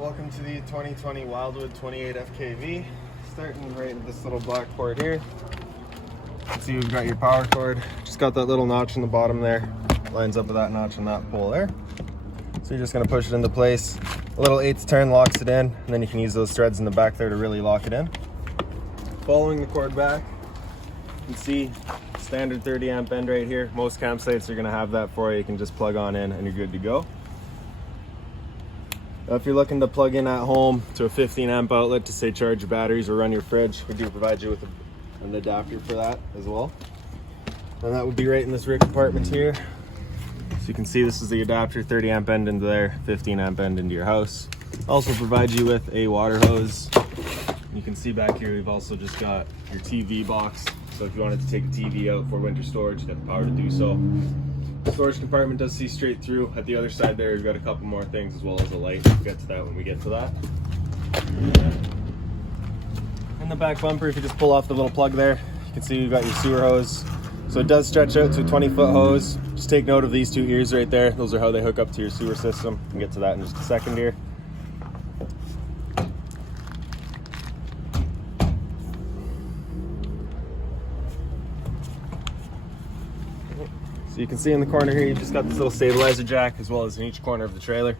Welcome to the 2020 Wildwood 28 FKV. Starting right at this little black port here. You can see we've got your power cord. Just got that little notch in the bottom there. Lines up with that notch on that pole there. So you're just going to push it into place. A little 8th turn locks it in, and then you can use those threads in the back there to really lock it in. Following the cord back, you can see standard 30 amp end right here. Most campsites are going to have that for you. You can just plug on in and you're good to go. Now, if you're looking to plug in at home to a 15 amp outlet to say charge your batteries or run your fridge, we do provide you with an adapter for that as well. And that would be right in this rear compartment here. So you can see this is the adapter, 30 amp end into there, 15 amp end into your house. Also provide you with a water hose. You can see back here we've also just got your TV box. So if you wanted to take a TV out for winter storage, you got the power to do so. The storage compartment does see straight through. At the other side there, we've got a couple more things as well as a light. We'll get to that when we get to that. In the back bumper, if you just pull off the little plug there, you can see we've got your sewer hose. So it does stretch out to a 20-foot hose. Just take note of these two ears right there. Those are how they hook up to your sewer system. We'll get to that in just a second here. So you can see in the corner here, you've just got this little stabilizer jack as well as in each corner of the trailer.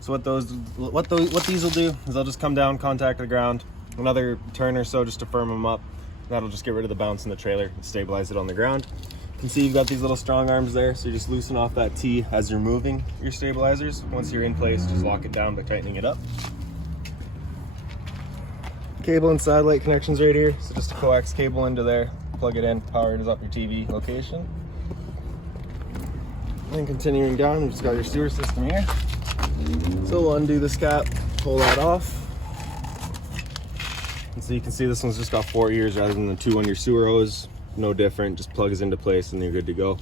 So what these will do is they'll just come down, contact the ground, another turn or so just to firm them up. That'll just get rid of the bounce in the trailer and stabilize it on the ground. You can see you've got these little strong arms there, so you just loosen off that T as you're moving your stabilizers. Once you're in place, just lock it down by tightening it up. Cable and satellite connections right here, so just a coax cable into there, plug it in, power it up your TV location. And continuing down, we've just got your sewer system here. So we'll undo this cap, pull that off. And so you can see this one's just got 4 ears rather than the 2 on your sewer hose. No different, just plugs into place and you're good to go.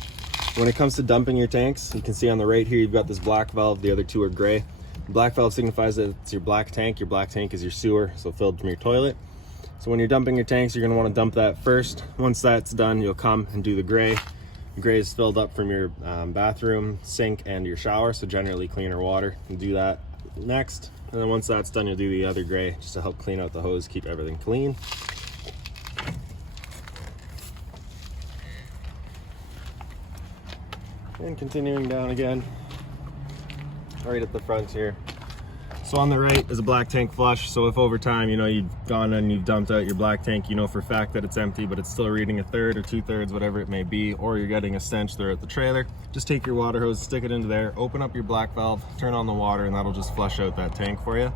When it comes to dumping your tanks, you can see on the right here, you've got this black valve, the other two are gray. The black valve signifies that it's your black tank is your sewer, so filled from your toilet. So when you're dumping your tanks, you're gonna wanna dump that first. Once that's done, you'll come and do the gray. Gray is filled up from your bathroom, sink, and your shower, so generally cleaner water. You can do that next, and then once that's done, you'll do the other gray just to help clean out the hose, keep everything clean. And continuing down again, right at the front here. So on the right is a black tank flush. So if over time, you've gone and you've dumped out your black tank, you know for a fact that it's empty, but it's still reading 1/3 or 2/3, whatever it may be, or you're getting a stench throughout the trailer, just take your water hose, stick it into there, open up your black valve, turn on the water, and that'll just flush out that tank for you.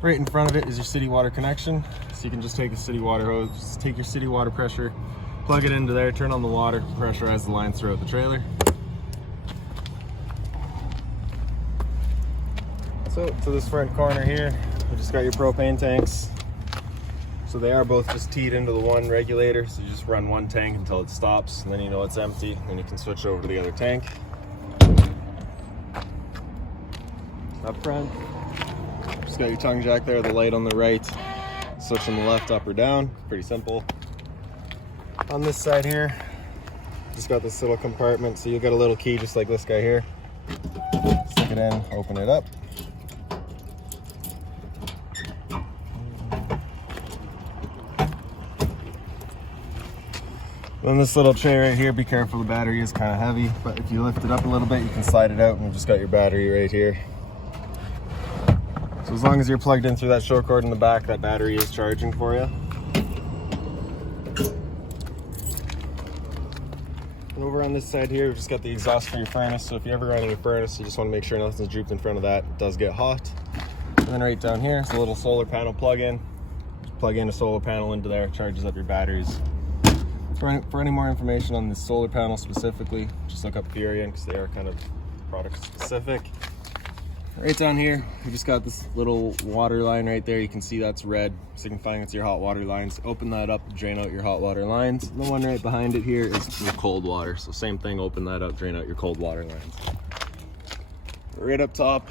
Right in front of it is your city water connection. So you can just take a city water hose, just take your city water pressure, plug it into there, turn on the water, pressurize the lines throughout the trailer. So to this front corner here, we just got your propane tanks. So they are both just teed into the one regulator. So you just run one tank until it stops, and then you know it's empty. Then you can switch over to the other tank. Up front, just got your tongue jack there, the light on the right. Switch on the left, up or down. Pretty simple. On this side here, just got this little compartment. So you'll get a little key just like this guy here. Stick it in, open it up. On this little tray right here, be careful, the battery is kind of heavy, but if you lift it up a little bit, you can slide it out, and you've just got your battery right here. So as long as you're plugged in through that short cord in the back, that battery is charging for you. And over on this side here, we've just got the exhaust for your furnace. So if you're ever running your furnace, you just want to make sure nothing's drooped in front of that. It does get hot. And then right down here is a little solar panel plug-in. Just plug in a solar panel into there, charges up your batteries. For any more information on this solar panel specifically, just look up Furion because they are kind of product specific. Right down here, we just got this little water line right there. You can see that's red, signifying it's your hot water lines. Open that up, drain out your hot water lines. The one right behind it here is your cold water. So same thing, open that up, drain out your cold water lines. Right up top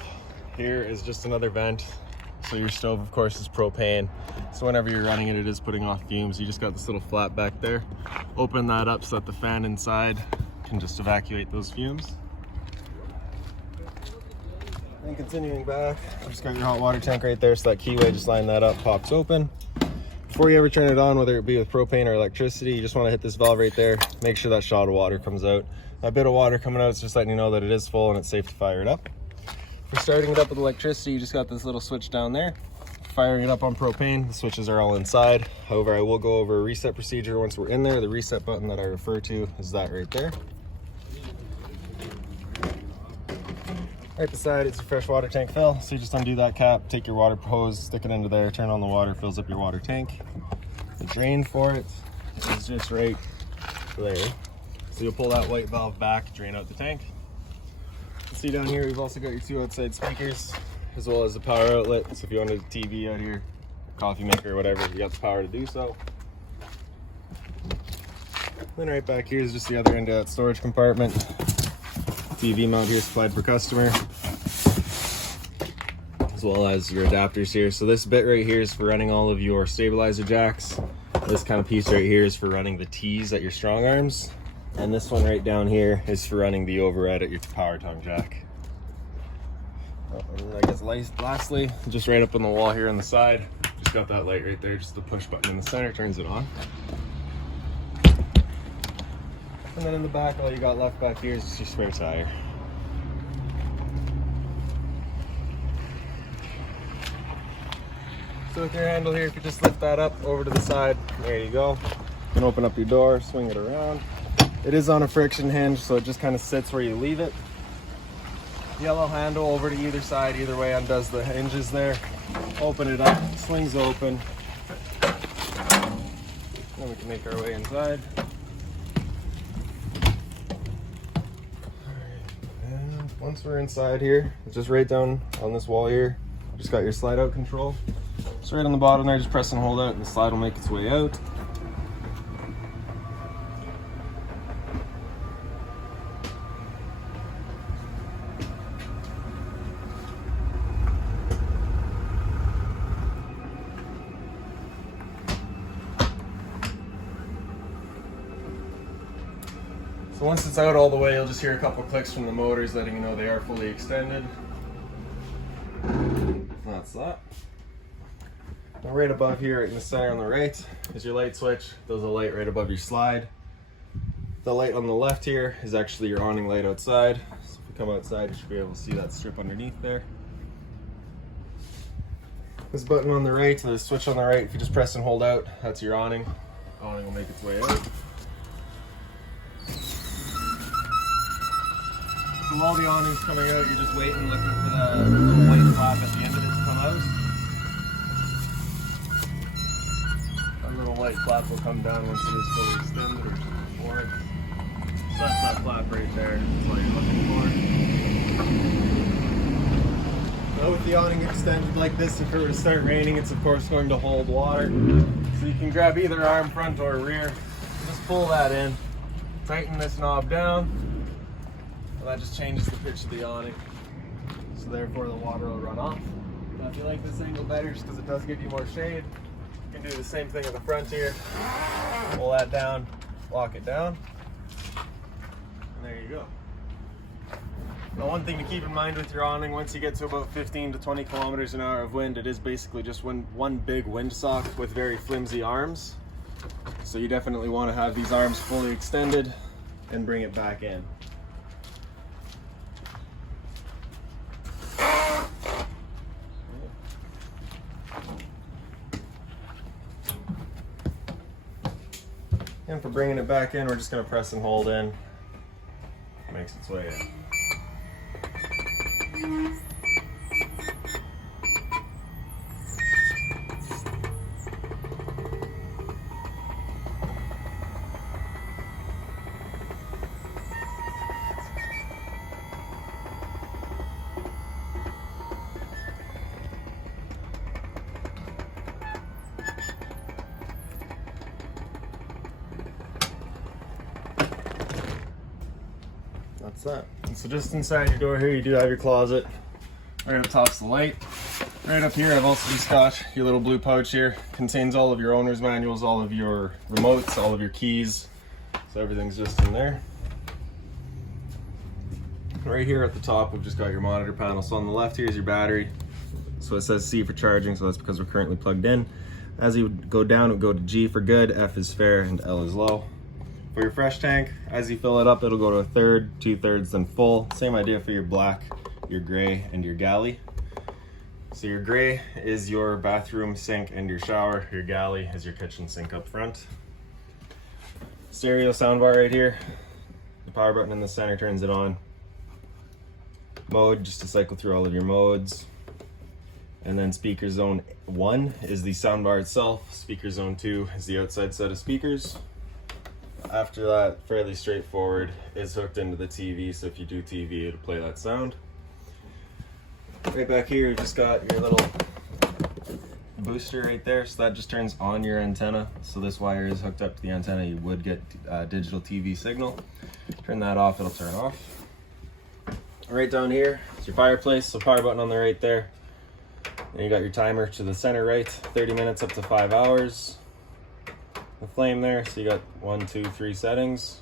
here is just another vent. So your stove, of course, is propane. So whenever you're running it, it is putting off fumes. You just got this little flap back there. Open that up so that the fan inside can just evacuate those fumes. Then continuing back, you just got your hot water tank right there, so that keyway, just line that up, pops open. Before you ever turn it on, whether it be with propane or electricity, you just want to hit this valve right there, make sure that shot of water comes out. That bit of water coming out is just letting you know that it is full and it's safe to fire it up. For starting it up with electricity, you just got this little switch down there. Firing it up on propane, the switches are all inside. However, I will go over a reset procedure once we're in there. The reset button that I refer to is that right there. Right beside it's a fresh water tank fill, so you just undo that cap, take your water hose, stick it into there, turn on the water, fills up your water tank. The drain for it is just right there. So you'll pull that white valve back, drain out the tank. You can see down here we've also got your 2 outside speakers, as well as the power outlet. So if you wanted a TV out here, coffee maker or whatever, you got the power to do so. Then right back here is just the other end of that storage compartment. TV mount here supplied per customer, as well as your adapters here. So this bit right here is for running all of your stabilizer jacks. This kind of piece right here is for running the T's at your strong arms. And this one right down here is for running the overhead at your power tongue jack. And I guess lastly, just right up on the wall here on the side, just got that light right there, just the push button in the center turns it on. And then in the back, all you got left back here is just your spare tire. So with your handle here, if you just lift that up over to the side, there you go. You can open up your door, swing it around. It is on a friction hinge, so it just kind of sits where you leave it. Yellow handle over to either side, either way undoes the hinges there. Open it up, swings open. Then we can make our way inside. Once we're inside here, just right down on this wall here, just got your slide out control. Just right on the bottom there, just press and hold out and the slide will make its way out. So once it's out all the way, you'll just hear a couple clicks from the motors letting you know they are fully extended. That's that. Now right above here, right in the center on the right, is your light switch. There's a light right above your slide. The light on the left here is actually your awning light outside. So if you come outside, you should be able to see that strip underneath there. This button on the right, the switch on the right, if you just press and hold out, that's your awning. The awning will make its way out. So while the awning's coming out, you're just waiting, looking for the little white flap at the end of it to come out. That little white flap will come down once it is fully extended, or just before it. So that's that flap right there. That's all you're looking for. Now with the awning extended like this, if it were to start raining, it's of course going to hold water. So you can grab either arm, front or rear. Just pull that in. Tighten this knob down. That just changes the pitch of the awning, so therefore the water will run off. Now if you like this angle better, just because it does give you more shade, you can do the same thing at the front here. Pull that down, lock it down, and there you go. Now one thing to keep in mind with your awning, once you get to about 15 to 20 kilometers an hour of wind, it is basically just one big windsock with very flimsy arms. So you definitely want to have these arms fully extended and bring it back in. And for bringing it back in, we're just going to press and hold in. It makes its way in. That's that. And so just inside your door here, you do have your closet. Right up top's the light. Right up here, I've also just got your little blue pouch here. Contains all of your owner's manuals, all of your remotes, all of your keys. So everything's just in there. right here at the top, we've just got your monitor panel. So on the left here is your battery. So it says C for charging, so that's because we're currently plugged in. As you go down, it would go to G for good, F is fair, and L is low. For your fresh tank, as you fill it up, it'll go to a third, 2/3, then full. Same idea for your black, your gray, and your galley. So your gray is your bathroom sink and your shower. Your galley is your kitchen sink up front. Stereo soundbar right here. The power button in the center turns it on. Mode, just to cycle through all of your modes. And then speaker zone 1 is the soundbar itself. Speaker zone 2 is the outside set of speakers. After that, fairly straightforward, is hooked into the TV, so if you do TV, it'll play that sound. Right back here, you've just got your little booster right there, so that just turns on your antenna. So this wire is hooked up to the antenna, you would get digital TV signal. Turn that off, it'll turn off. Right down here, it's your fireplace, so power button on the right there. Then you got your timer to the center right, 30 minutes up to 5 hours. The flame there, so you got 1, 2, 3 settings.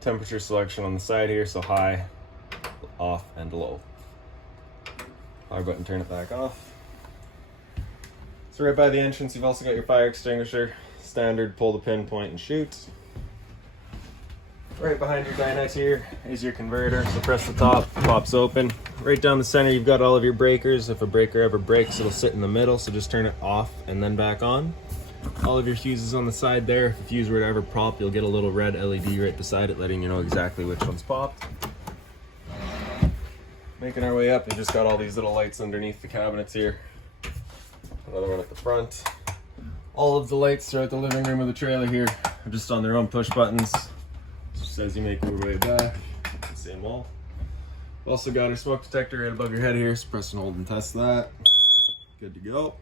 Temperature selection on the side here, so high, off, and low. Power button, turn it back off. So right by the entrance, you've also got your fire extinguisher. Standard, pull the pin, point, and shoot. Right behind your dinette here is your converter, so press the top, it pops open. Right down the center, you've got all of your breakers. If a breaker ever breaks, it'll sit in the middle, so just turn it off and then back on. All of your fuses on the side there. If a fuse were to ever pop, you'll get a little red LED right beside it, letting you know exactly which one's popped. Making our way up, you just got all these little lights underneath the cabinets here. Another one at the front. All of the lights throughout the living room of the trailer here are just on their own push buttons. Just as you make your way back, same wall. Also got our smoke detector right above your head here, so press and hold and test that. Good to go.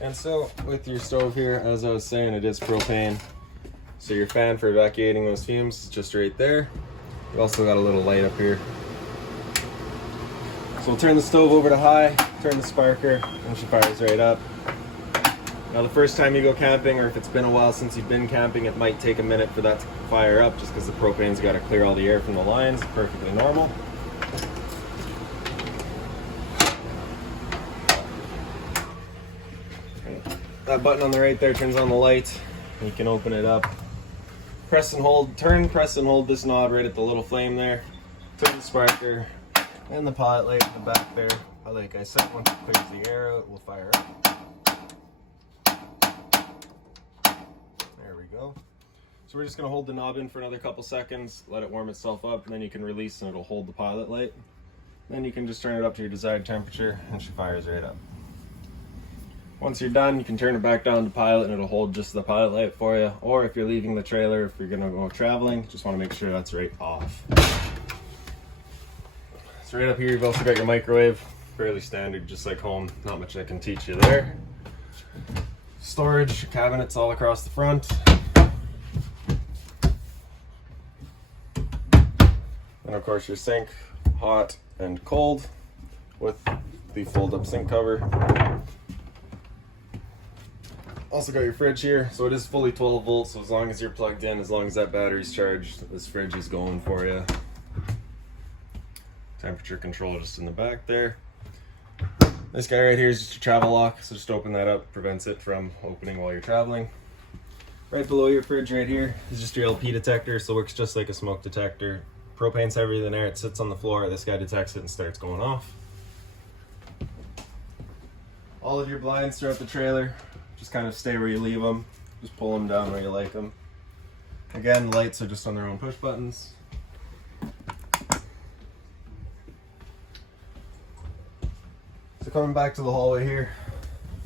And so with your stove here, as I was saying, it is propane. So your fan for evacuating those fumes is just right there. We also got a little light up here. So we'll turn the stove over to high, turn the sparker, and she fires right up. Now the first time you go camping, or if it's been a while since you've been camping, it might take a minute for that to fire up just because the propane's got to clear all the air from the lines. Perfectly normal. That button on the right there turns on the light. You can open it up. Press and hold, press and hold this knob right at the little flame there. Turn the sparker and the pilot light in the back there. Like I said, once it clears the air out, it will fire up. There we go. So we're just gonna hold the knob in for another couple seconds, let it warm itself up, and then you can release and it'll hold the pilot light. Then you can just turn it up to your desired temperature and she fires right up. Once you're done, you can turn it back down to pilot and it'll hold just the pilot light for you. Or if you're leaving the trailer, if you're gonna go traveling, just wanna make sure that's right off. So right up here, you've also got your microwave. Fairly standard, just like home. Not much I can teach you there. Storage cabinets all across the front. And of course your sink, hot and cold, with the fold-up sink cover. Also got your fridge here, so it is fully 12 volts, so as long as you're plugged in, as long as that battery's charged, this fridge is going for you. Temperature control just in the back there. This guy right here is just your travel lock, so just open that up, prevents it from opening while you're traveling. Right below your fridge right here is just your LP detector, so it works just like a smoke detector. Propane's heavier than air, it sits on the floor, this guy detects it and starts going off. All of your blinds throughout the trailer, just kind of stay where you leave them, just pull them down where you like them. Again, lights are just on their own push buttons. So coming back to the hallway here,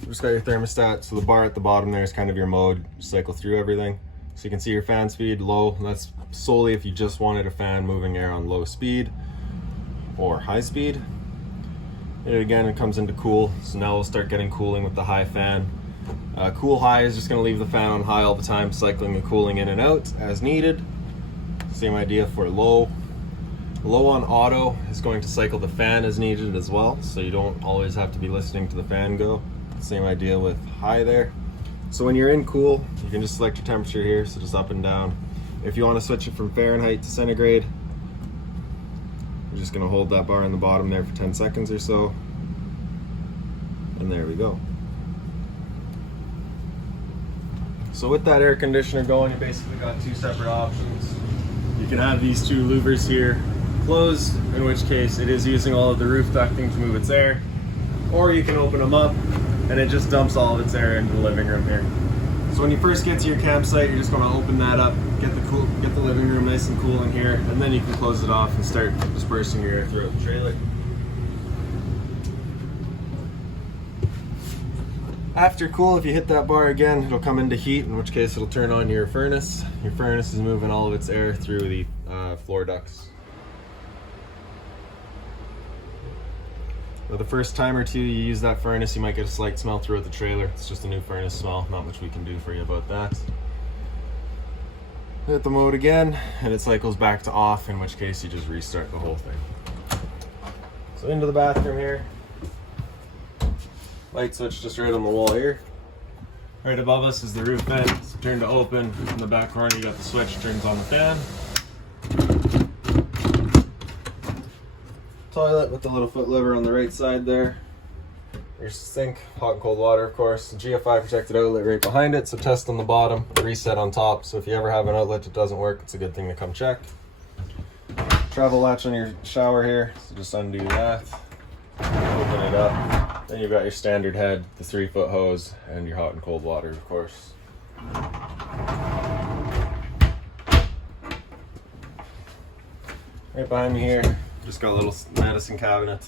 you just got your thermostat, so the bar at the bottom there is kind of your mode. You cycle through everything. So you can see your fan speed, low, and that's solely if you just wanted a fan moving air on low speed or high speed. And again, it comes into cool, so now we'll start getting cooling with the high fan. Cool high is just going to leave the fan on high all the time, cycling and cooling in and out as needed. Same idea for low. Low on auto is going to cycle the fan as needed as well, so you don't always have to be listening to the fan go. Same idea with high there. So when you're in cool, you can just select your temperature here, so just up and down. If you want to switch it from Fahrenheit to centigrade, you're just going to hold that bar on the bottom there for 10 seconds or so. And there we go. So with that air conditioner going, you basically got two separate options. You can have these two louvers here closed, in which case it is using all of the roof ducting to move its air, or you can open them up and it just dumps all of its air into the living room here. So when you first get to your campsite, you're just going to open that up, get the living room nice and cool in here, and then you can close it off and start dispersing your air throughout the trailer. After cool, if you hit that bar again, it'll come into heat, in which case it'll turn on your furnace. Your furnace is moving all of its air through the floor ducts. Now, the first time or two you use that furnace, you might get a slight smell throughout the trailer. It's just a new furnace smell, not much we can do for you about that. Hit the mode again, and it cycles back to off, in which case you just restart the whole thing. So into the bathroom here. Light switch just right on the wall here. Right above us is the roof vent. It's turned to open. In the back corner you got the switch, turns on the fan. Toilet with the little foot lever on the right side there. Your sink, hot and cold water of course. GFI protected outlet right behind it, so test on the bottom, reset on top. So if you ever have an outlet that doesn't work, it's a good thing to come check. Travel latch on your shower here, so just undo that. Open it up. Then you've got your standard head, the 3-foot hose, and your hot and cold water, of course. Right behind me here, just got a little medicine cabinet.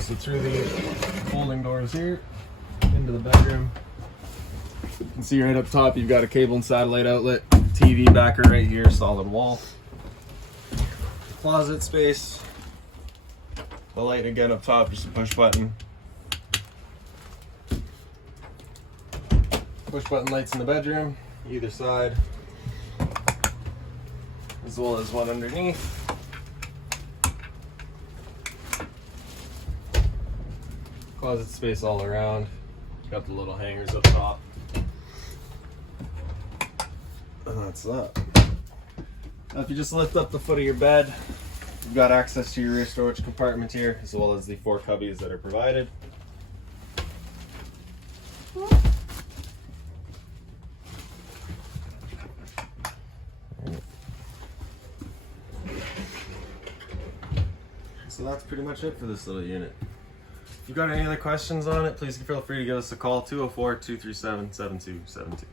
So through the folding doors here, into the bedroom. You can see right up top, you've got a cable and satellite outlet, TV backer right here, solid wall. Closet space. The light again up top, just a push button. Push button lights in the bedroom, either side, as well as one underneath. Closet space all around. Got the little hangers up top. And that's that. Now if you just lift up the foot of your bed, you've got access to your rear storage compartment here, as well as the 4 cubbies that are provided. So that's pretty much it for this little unit. If you've got any other questions on it, please feel free to give us a call, 204-237-7272.